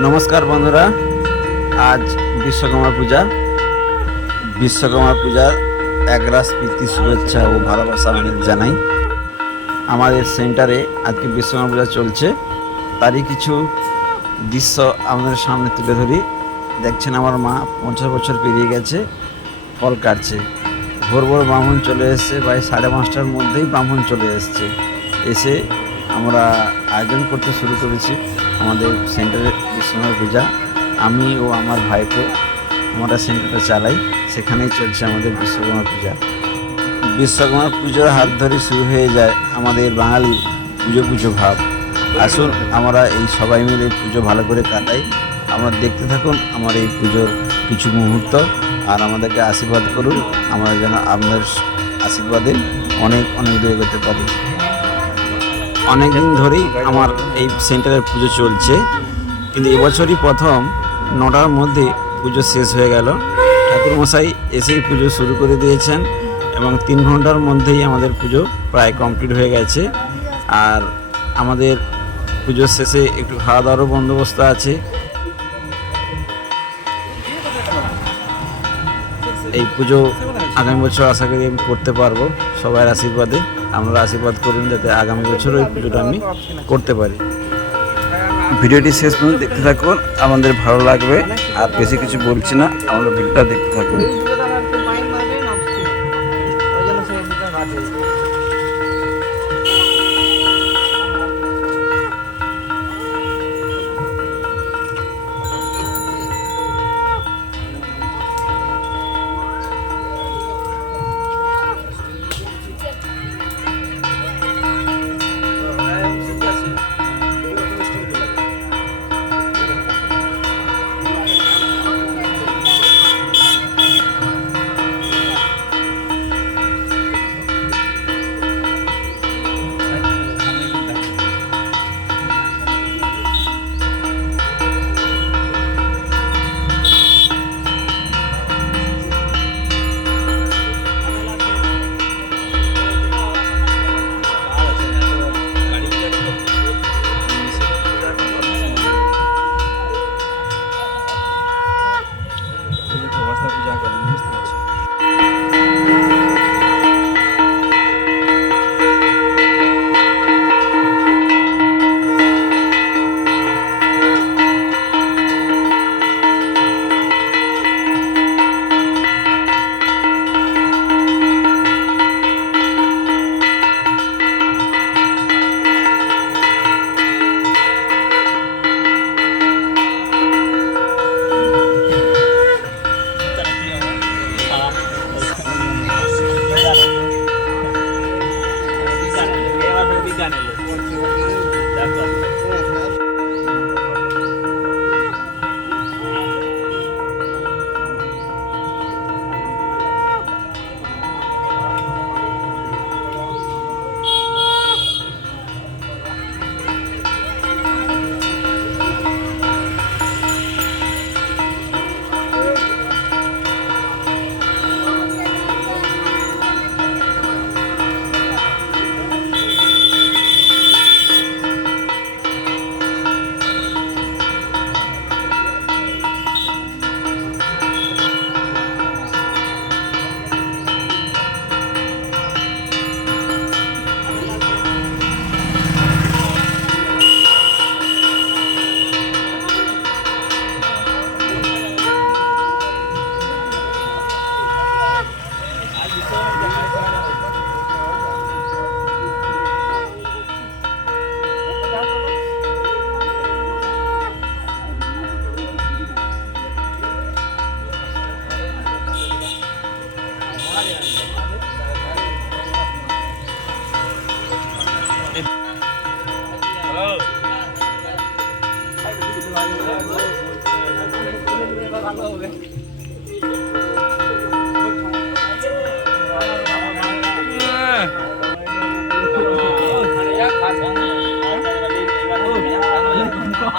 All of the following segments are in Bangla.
নমস্কার বন্ধুরা, আজ বিশ্বকর্মা পূজা। বিশ্বকর্মা পূজার একরাশ প্রীতি, শুভেচ্ছা ও ভালোবাসা আমাদের জানাই। আমাদের সেন্টারে আজকে বিশ্বকর্মা পূজা চলছে, তারই কিছু দৃশ্য আমাদের সামনে তুলে ধরি। দেখছেন আমার মা 50 বছর পেরিয়ে গেছে, ফল কাটছে। ভোর ভোর ব্রাহ্মণ চলে এসছে, প্রায় 5:30টার মধ্যেই ব্রাহ্মণ চলে এসছে। এসে আমরা আয়োজন করতে শুরু করেছি আমাদের সেন্টারের বিশ্বকর্মা পূজা। আমি ও আমার ভাইপো আমরা সেন্টারটা চালাই, সেখানেই চলছে আমাদের বিশ্বকর্মা পূজা। বিশ্বকর্মা পুজোর হাত ধরে শুরু হয়ে যায় আমাদের বাঙালির পুজো পুজো ভাব। আসুন আমরা এই সবাই মিলে পুজো ভালো করে কাটাই। আমরা দেখতে থাকুন আমার এই পুজোর কিছু মুহূর্ত, আর আমাদেরকে আশীর্বাদ করুন, আমরা যেন আপনাদের আশীর্বাদে অনেক অনেক দূরে এগোতে পারি। অনেক দিন ধরেই আমার এই সেন্টারের পুজো চলছে, কিন্তু এবছরই প্রথম 9টার মধ্যে পুজো শেষ হয়ে গেল। ঠাকুরমশাই এসেই পুজো শুরু করে দিয়েছেন এবং 3 ঘন্টার মধ্যেই আমাদের পুজো প্রায় কমপ্লিট হয়ে গেছে। আর আমাদের পুজোর শেষে একটু খাওয়া দাওয়ারও বন্দোবস্ত আছে। এই পুজো আগামী বছর আশা করি আমি করতে পারবো সবার আশীর্বাদে। আপনারা আশীর্বাদ করুন যাতে আগামী বছর ওই পুজোটা আমি করতে পারি। ভিডিওটি শেষ পর্যন্ত দেখতে থাকুন, আমাদের ভালো লাগবে। আর বেশি কিছু বলছি না, আমরা ভিডিওটা দেখতে থাকুন।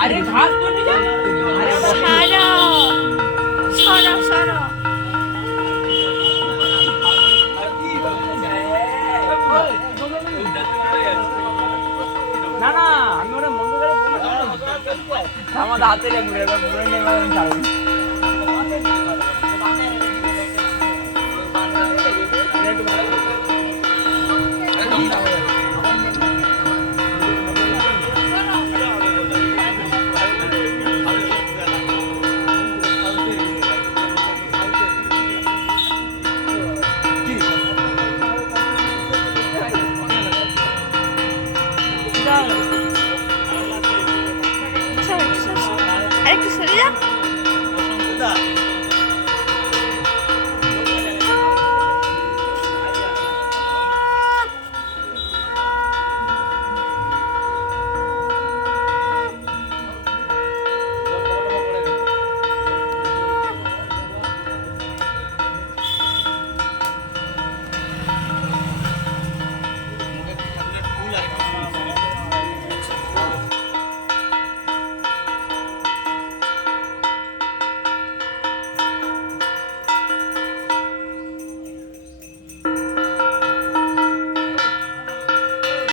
আরে ঘাস তো নিয়ে আরে সারা সারা সারা না না আমি ওরা মঙ্গলবারে বলবো আমাদের হাতে লেগে আরেকটু সরে যা